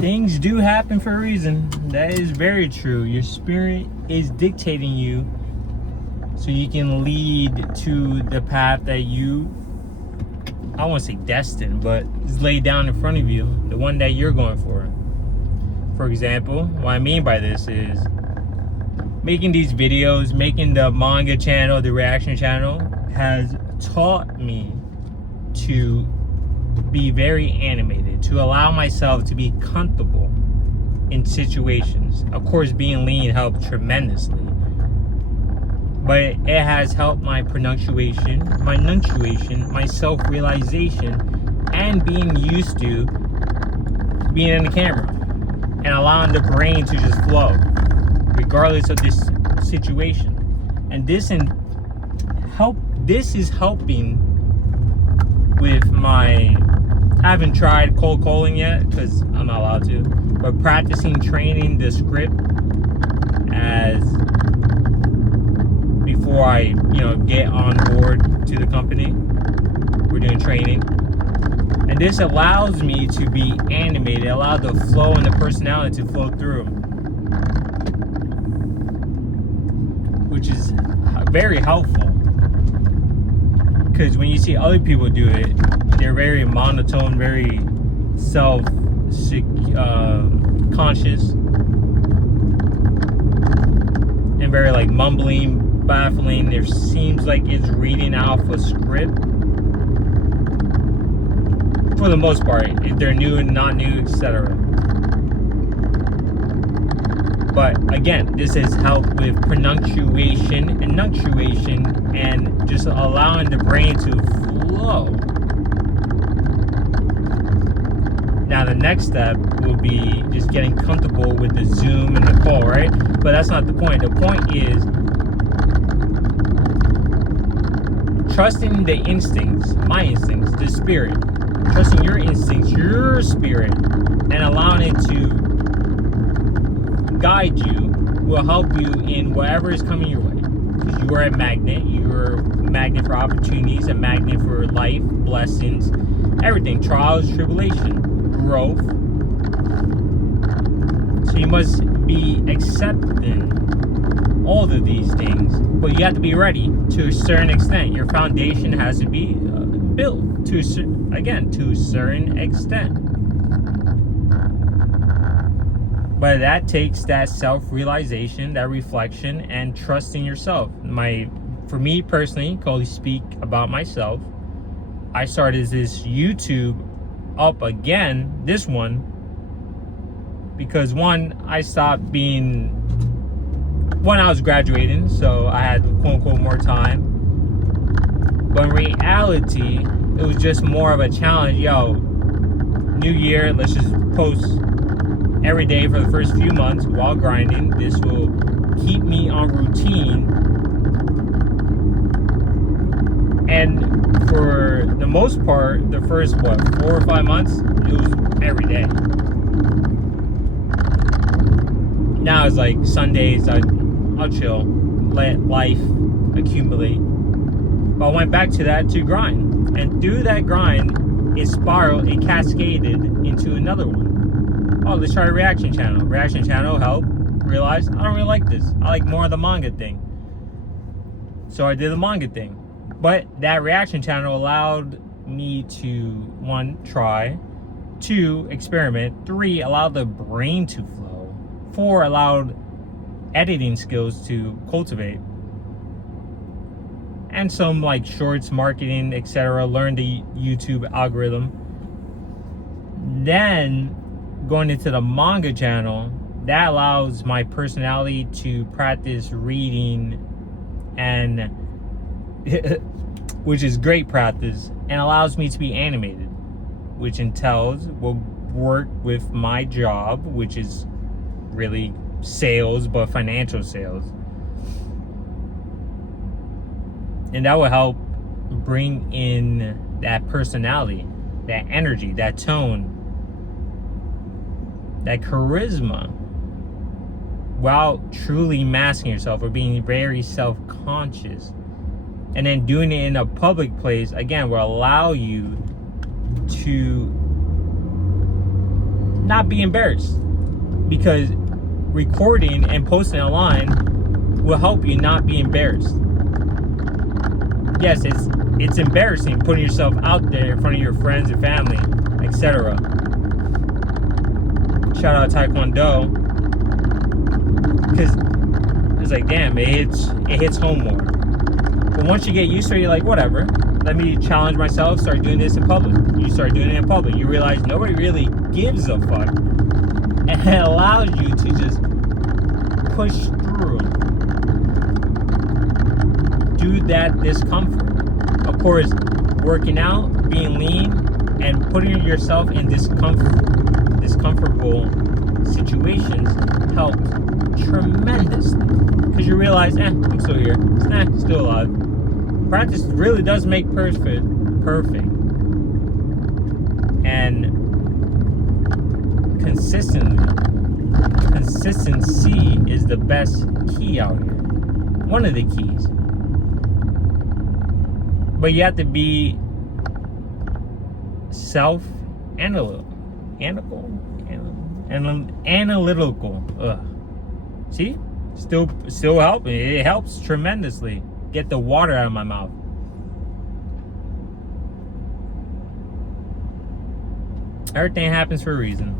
Things do happen for a reason. That is very true. Your spirit is dictating you so you can lead to the path that you, I won't say destined, but is laid down in front of you, the one that you're going for. For example, what I mean by this is making these videos, making the manga channel, the reaction channel, has taught me to be very animated, to allow myself to be comfortable in situations. Of course, being lean helped tremendously, but it has helped my pronunciation, my enunciation, my self-realization, and being used to being in the camera and allowing the brain to just flow regardless of this situation. And this is helping with my, I haven't tried cold calling yet because I'm not allowed to, but practicing training the script as before I get on board to the company. We're doing training, and this allows me to be animated, allow the flow and the personality to flow through, which is very helpful. Because when you see other people do it, they're very monotone, very self-conscious, and very like mumbling, baffling. There seems like it's reading off a script. For the most part, if they're new and not new, etc. But again, this has helped with pronunciation, enunciation, and just allowing the brain to flow. Now the next step will be just getting comfortable with the Zoom and the call, right? But that's not the point. The point is trusting the instincts, my instincts, the spirit. Trusting your instincts, your spirit, and allowing it to guide you will help you in whatever is coming your way. Because you are a magnet. You're a magnet for opportunities, a magnet for life, blessings, everything, trials, tribulation, growth. So you must be accepting all of these things, but you have to be ready to a certain extent. Your foundation has to be built to a certain extent. But that takes that self-realization, that reflection, and trusting yourself. For me personally, can only speak about myself. I started this YouTube up again, this one, because I was graduating, so I had quote unquote more time. But in reality, it was just more of a challenge. New year, let's just post every day for the first few months while grinding. This will keep me on routine, and for the most part, the first 4 or 5 months, it was every day. Now it's like Sundays, I'll chill, let life accumulate. But I went back to that to grind, and through that grind, it spiraled, it cascaded into another one. Oh, let's try a reaction channel. Reaction channel helped realize I don't really like this. I like more of the manga thing. So I did the manga thing. But that reaction channel allowed me to, 1, try, 2, experiment, 3, allow the brain to flow, 4, allowed editing skills to cultivate, and some like shorts, marketing, etc. Learn the YouTube algorithm. Then going into the manga channel, that allows my personality to practice reading, and which is great practice, and allows me to be animated, which will work with my job, which is really sales, but financial sales. And that will help bring in that personality, that energy, that tone, that charisma, while truly masking yourself or being very self-conscious. And then doing it in a public place, again, will allow you to not be embarrassed, because recording and posting online will help you not be embarrassed. Yes, it's embarrassing putting yourself out there in front of your friends and family, etc. Shout out Taekwondo, because it's like, damn, it hits home more. But once you get used to it, you're like, whatever. Let me challenge myself. Start doing this in public. You start doing it in public. You realize nobody really gives a fuck, and it allows you to just push through. Do that discomfort. Of course, working out, being lean, and putting yourself in discomfortable situations helps tremendously, because you realize, I'm still here, still alive. Practice really does make perfect, and consistency is the best key out here, one of the keys. But you have to be analytical. See, still helping. It helps tremendously. Get the water out of my mouth. Everything happens for a reason.